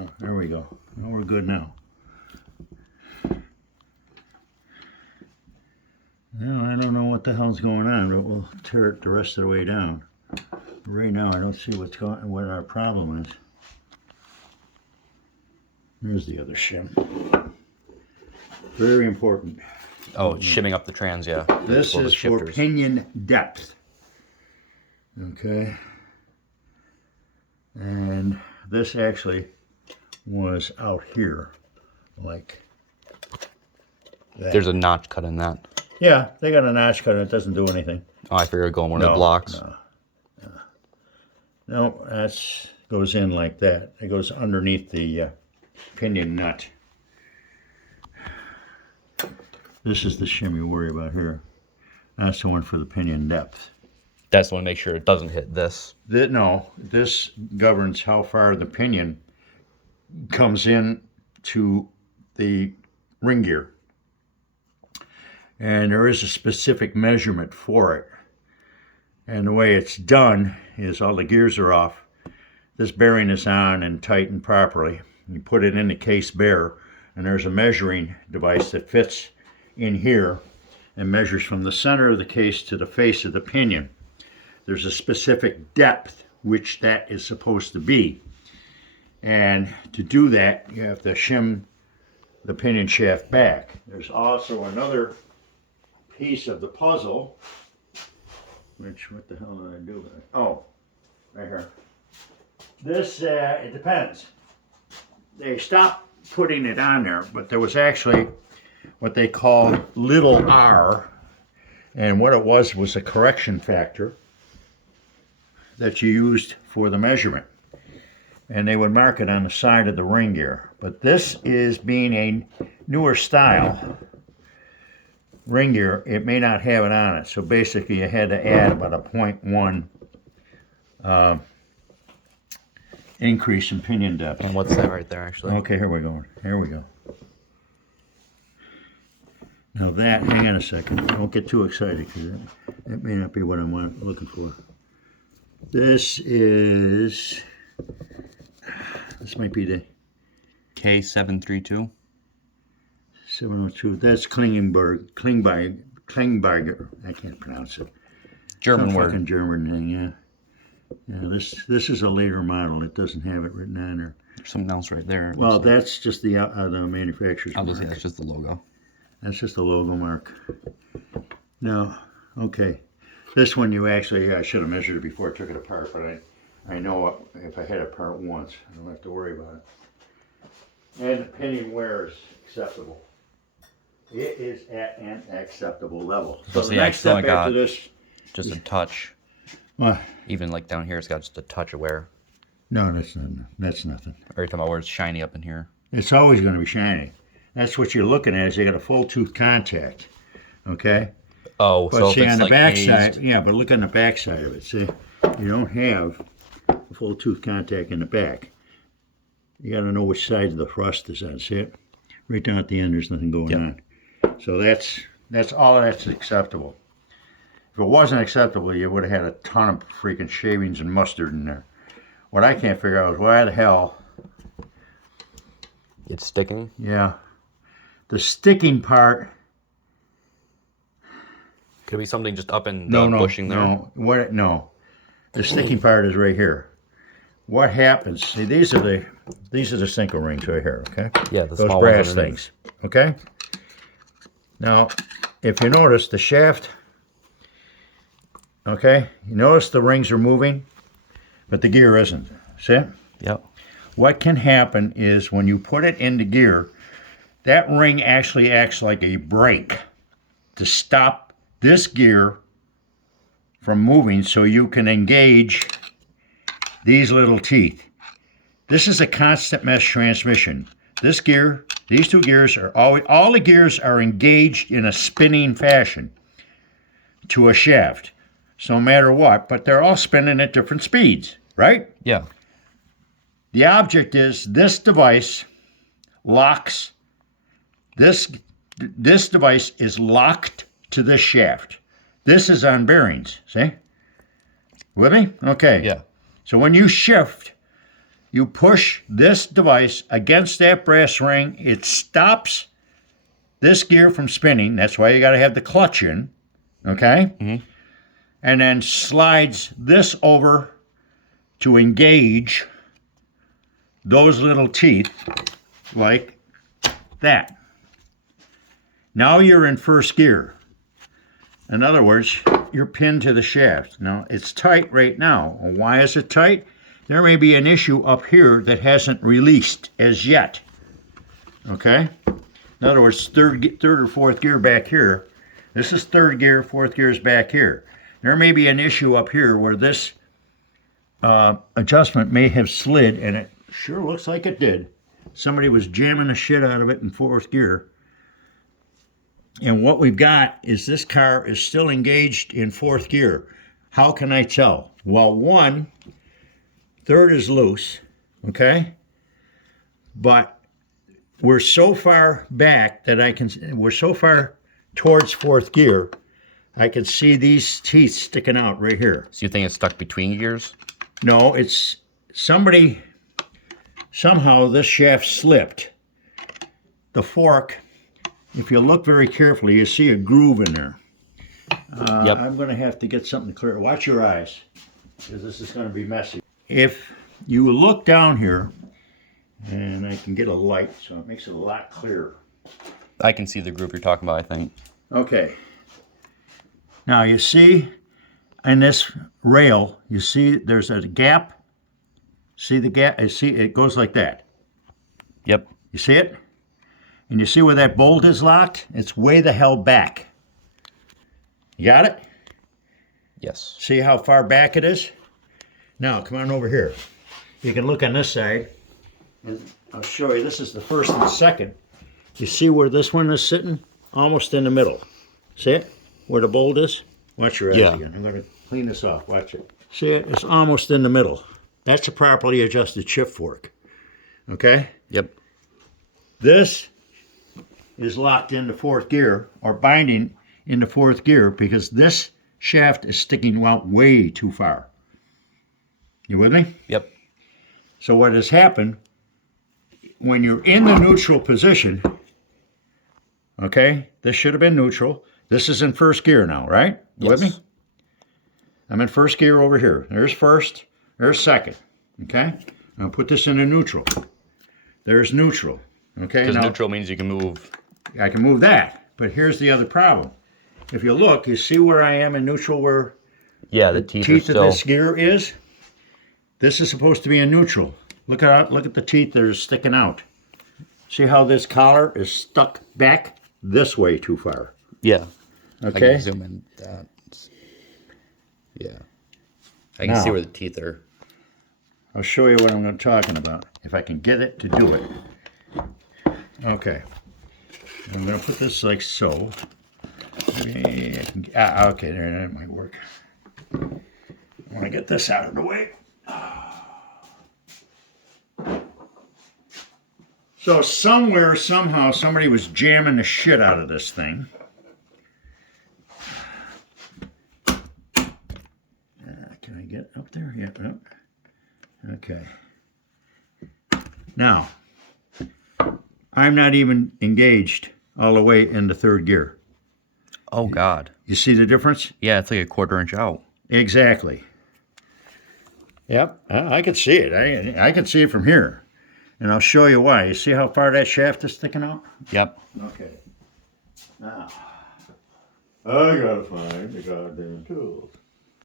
Oh, there we go. Well, we're good now. Now I don't know what the hell's going on, but we'll tear it the rest of the way down. Right now, I don't see what our problem is. There's the other shim. Very important. Oh, it's shimming up the trans, yeah. This is for pinion depth. Okay. And this actually was out here, like that. There's a notch cut in that. Yeah, they got a notch cut and it doesn't do anything. Oh, I figured it'd go in one of the blocks. No, that goes in like that. It goes underneath the pinion nut. This is the shim you worry about here. That's the one for the pinion depth. That's the one to make sure it doesn't hit this. No, this governs how far the pinion comes in to the ring gear. And there is a specific measurement for it. And the way it's done is all the gears are off. This bearing is on and tightened properly. You put it in the case bare, and there's a measuring device that fits in here and measures from the center of the case to the face of the pinion. There's a specific depth which that is supposed to be. And to do that, you have to shim the pinion shaft back. There's also another piece of the puzzle, which, what the hell did I do with it? Oh, right here. This, it depends. They stopped putting it on there, but there was actually what they call little r, and what it was a correction factor that you used for the measurement. And they would mark it on the side of the ring gear. But this is being a newer style ring gear, it may not have it on it. So basically you had to add about a 0.1 increase in pinion depth. And what's that right there, actually? Okay, here we go. Here we go. Now that, hang on a second. Don't get too excited because that may not be what I'm looking for. This might be the K732. 702. That's Klingberger. I can't pronounce it. German Some word. fucking German thing, yeah. Yeah, this is a later model. It doesn't have it written on there. There's something else right there. Well, that's just the manufacturer's I'll mark. just say that's just the logo. That's just a logo mark. Now, okay. This one you actually, I should have measured it before I took it apart, but I know if I had it apart once, I don't have to worry about it. And the pinion wear is acceptable. It is at an acceptable level. So the next step after this, just a touch. Even like down here, it's got just a touch of wear. No, that's nothing. Every time I wear it's shiny up in here. It's always going to be shiny. That's what you're looking at. Is you got a full tooth contact, okay? Oh, But so see if it's on the like back hazed, side, yeah. But look on the back side of it. See, you don't have a full tooth contact in the back. You got to know which side of the thrust is on. See it? Right down at the end, there's nothing going on. So that's all that's acceptable. If it wasn't acceptable, you would have had a ton of freaking shavings and mustard in there. What I can't figure out is why the hell. it's sticking. Yeah. The sticking part. Could it be something just up in the bushing there? No. The sticking part is right here. What happens? See, these are the Cinco rings right here. Okay. Yeah, the those small brass ones things. Okay. Now, if you notice the shaft. Okay. You notice the rings are moving, but the gear isn't. See? Yep. What can happen is when you put it into gear, that ring actually acts like a brake to stop this gear from moving so you can engage these little teeth. This is a constant mesh transmission. This gear, these two gears are all the gears are engaged in a spinning fashion to a shaft. So no matter what, but they're all spinning at different speeds, right? Yeah. The object is this device locks, this device is locked to this shaft. This is on bearings, see? With me? Okay. Yeah. So when you shift, you push this device against that brass ring. It stops this gear from spinning. That's why you got to have the clutch in, okay? Mm-hmm. And then slides this over to engage those little teeth like that. Now you're in first gear. In other words, you're pinned to the shaft. Now, it's tight right now. Why is it tight? There may be an issue up here that hasn't released as yet. Okay? In other words, third or fourth gear back here. This is third gear, fourth gear is back here. There may be an issue up here where this adjustment may have slid, and it sure looks like it did. Somebody was jamming the shit out of it in fourth gear. And what we've got is this car is still engaged in fourth gear. How can I tell? Well, one, third is loose, okay? But we're so far back that we're so far towards fourth gear, I can see these teeth sticking out right here. So you think it's stuck between gears? No, it's somehow this shaft slipped. The fork, if you look very carefully, you see a groove in there. Yep. I'm going to have to get something clear. Watch your eyes, because this is going to be messy. If you look down here, and I can get a light, so it makes it a lot clearer. I can see the groove you're talking about, I think. Okay. Now you see in this rail, you see there's a gap. See the gap? You see it goes like that. Yep. You see it? And you see where that bolt is locked? It's way the hell back. You got it? Yes. See how far back it is? Now, come on over here. You can look on this side, and I'll show you. This is the first and second. You see where this one is sitting? Almost in the middle. See it? Where the bolt is? Watch your eyes again. I'm going to clean this off. Watch it. See it? It's almost in the middle. That's a properly adjusted shift fork. Okay? Yep. This is locked into fourth gear, or binding into fourth gear, because this shaft is sticking out way too far. You with me? Yep. So what has happened, when you're in the neutral position, okay, this should have been neutral. This is in first gear now, right? You with me? I'm in first gear over here. There's first, there's second, okay? I'll put this into neutral. There's neutral, okay? Because now, neutral means you can move. I can move that, but here's the other problem. If you look, you see where I am in neutral, where Yeah, the teeth are teeth still... of this gear is? This is supposed to be in neutral. Look at the teeth that are sticking out. See how this collar is stuck back this way too far? Yeah. I Okay? can zoom in that. Yeah. I can see Now. where the teeth are. I'll show you what I'm talking about, if I can get it to do it. Okay. I'm going to put this like so. Maybe I can, okay, there, that might work. I want to get this out of the way. So somewhere, somehow, somebody was jamming the shit out of this thing. Can I get up there? Yeah. No. Okay. Now, I'm not even engaged all the way into third gear. Oh, God. You see the difference? Yeah, it's like a 1/4 inch out. Exactly. Yep, I can see it. I can see it from here. And I'll show you why. You see how far that shaft is sticking out? Yep. Okay. Now, I gotta find the goddamn tools.